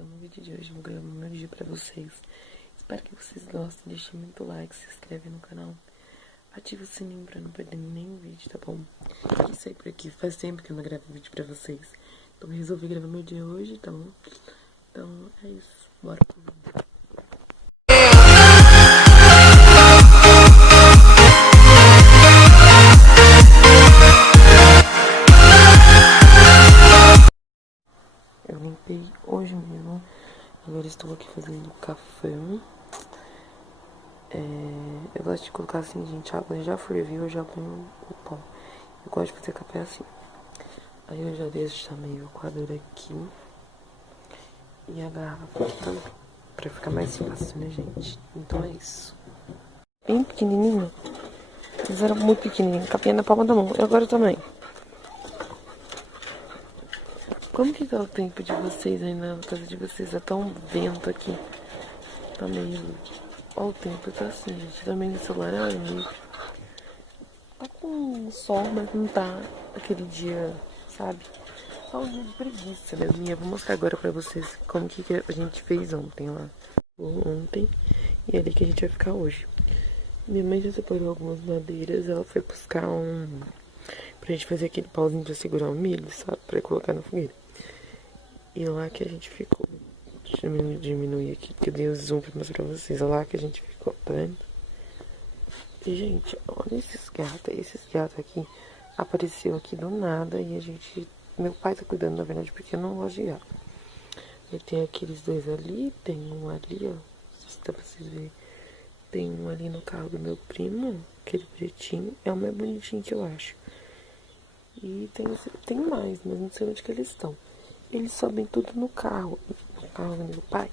Então no vídeo de hoje eu vou gravar um vídeo pra vocês. Espero que vocês gostem, deixem muito like, se inscreve no canal, ativa o sininho pra não perder nenhum vídeo, tá bom? E isso aí por aqui, faz tempo que eu não gravo vídeo pra vocês. Então eu resolvi gravar meu dia hoje, tá bom? Então é isso, bora pro vídeo. Eu limpei hoje mesmo. Agora estou aqui fazendo café. Eu gosto de colocar assim, gente, a água já ferveu, eu já ponho o pó. Eu gosto de fazer café assim. Aí eu já deixo também o coador aqui. E a garrafa aqui também. Pra ficar mais fácil, né, gente? Então é isso. Bem pequenininho. Eles eram muito pequenininhos. Capinha na palma da mão. E agora também. Como que tá o tempo de vocês aí na casa de vocês? É tão vento aqui. Tá meio... Ó, o tempo tá assim, gente. Também no celular é meio... Tá com sol, mas não tá aquele dia, sabe? Só um dia de preguiça mesmo. E eu vou mostrar agora pra vocês como que a gente fez ontem lá. Ontem. E é ali que a gente vai ficar hoje. Minha mãe já separou algumas madeiras. Ela foi buscar pra gente fazer aquele pauzinho pra segurar o milho, sabe? Pra colocar na fogueira. E lá que a gente ficou. Deixa eu diminuir aqui, porque eu dei o zoom pra mostrar pra vocês. Olha lá que a gente ficou, tá vendo? E, gente, olha esses gatos. Esses gatos aqui apareceu aqui do nada. E a gente... Meu pai tá cuidando, na verdade, porque eu não gosto de gato. E tem aqueles dois ali. Tem um ali, ó. Não sei se dá pra vocês verem. Tem um ali no carro do meu primo. Aquele pretinho. É o mais bonitinho que eu acho. E tem mais, mas não sei onde que eles estão. Eles sobem tudo no carro. No carro do meu pai.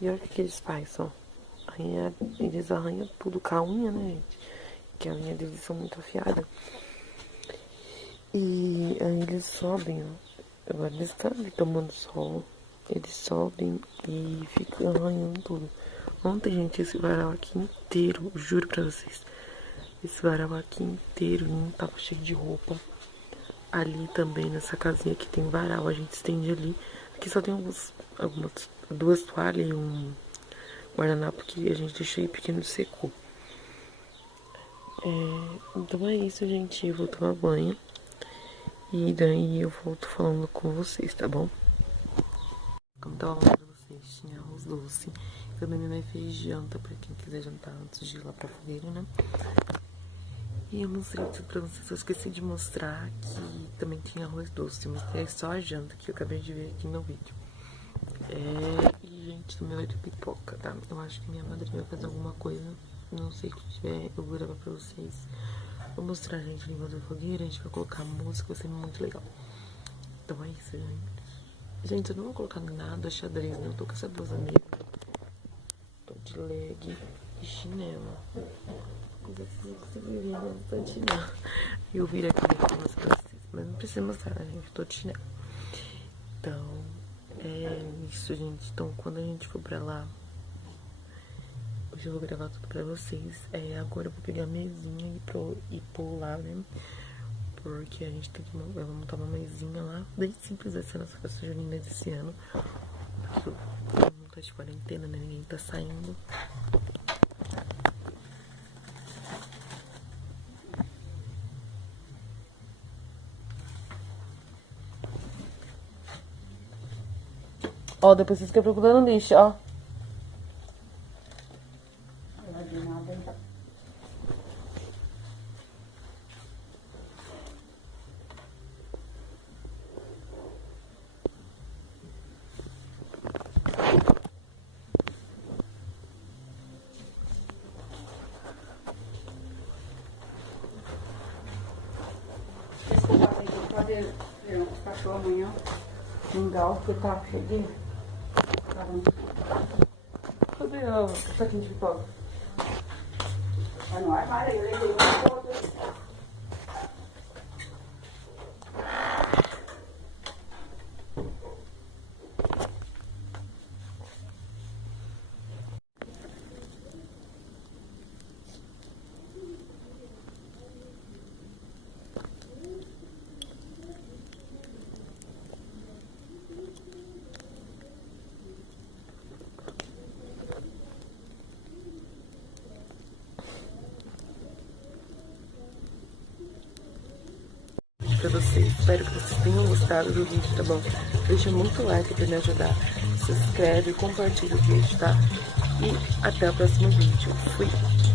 E olha o que eles fazem, ó. Eles arranham tudo com a unha, né, gente? Que a unha deles são muito afiadas. E aí eles sobem, ó. Agora eles estão ali tomando sol. Eles sobem e ficam arranhando tudo. Ontem, gente, esse varal aqui inteiro, juro pra vocês. Esse varal aqui inteiro tava cheio de roupa. Ali também, nessa casinha que tem varal, a gente estende ali. Aqui só tem duas toalhas e um guardanapo que a gente deixou aí pequeno e secou. Então é isso, gente. Eu vou tomar banho. E daí eu volto falando com vocês, tá bom? Como eu tava falando pra vocês, tinha arroz doce. Também minha mãe fez janta pra quem quiser jantar antes de ir lá pra fogueira, né? E eu mostrei tudo pra vocês. Eu esqueci de mostrar que também tinha arroz doce. Eu mostrei só a janta que eu acabei de ver aqui no vídeo. E, gente, também vai ter pipoca, tá? Eu acho que minha madrinha vai fazer alguma coisa. Não sei o que tiver, eu vou gravar pra vocês. Vou mostrar a gente em volta da fogueira. A gente vai colocar música, vai ser muito legal. Então é isso, gente. Gente, eu não vou colocar nada xadrez, não. Eu tô com essa blusa negra. Tô de leg e chinelo. Coisa assim que você me vê no instantinho. E eu viro aqui pra mostrar pra vocês. Mas não precisa mostrar, né, gente? Tô de chinelo. Então, é isso, gente. Então, quando a gente for pra lá, hoje eu vou gravar tudo pra vocês. Agora eu vou pegar a mesinha e pôr lá, né? Porque a gente tem que montar uma mesinha lá. Bem simples, vai ser a nossa festa junina desse ano. Porque todo mundo tá de quarentena, né? Ninguém tá saindo. Ó, depois vocês ficam procurando lixo, ó. Pode ver os cachorros amanhã. Mingau, porque tá cheio de... Cadê o saquinho de pipoca? Tá no armário, eu levei um todo. pra vocês. Espero que vocês tenham gostado do vídeo, tá bom? Deixa muito like pra me ajudar. Se inscreve, compartilha o vídeo, tá? E até o próximo vídeo. Fui!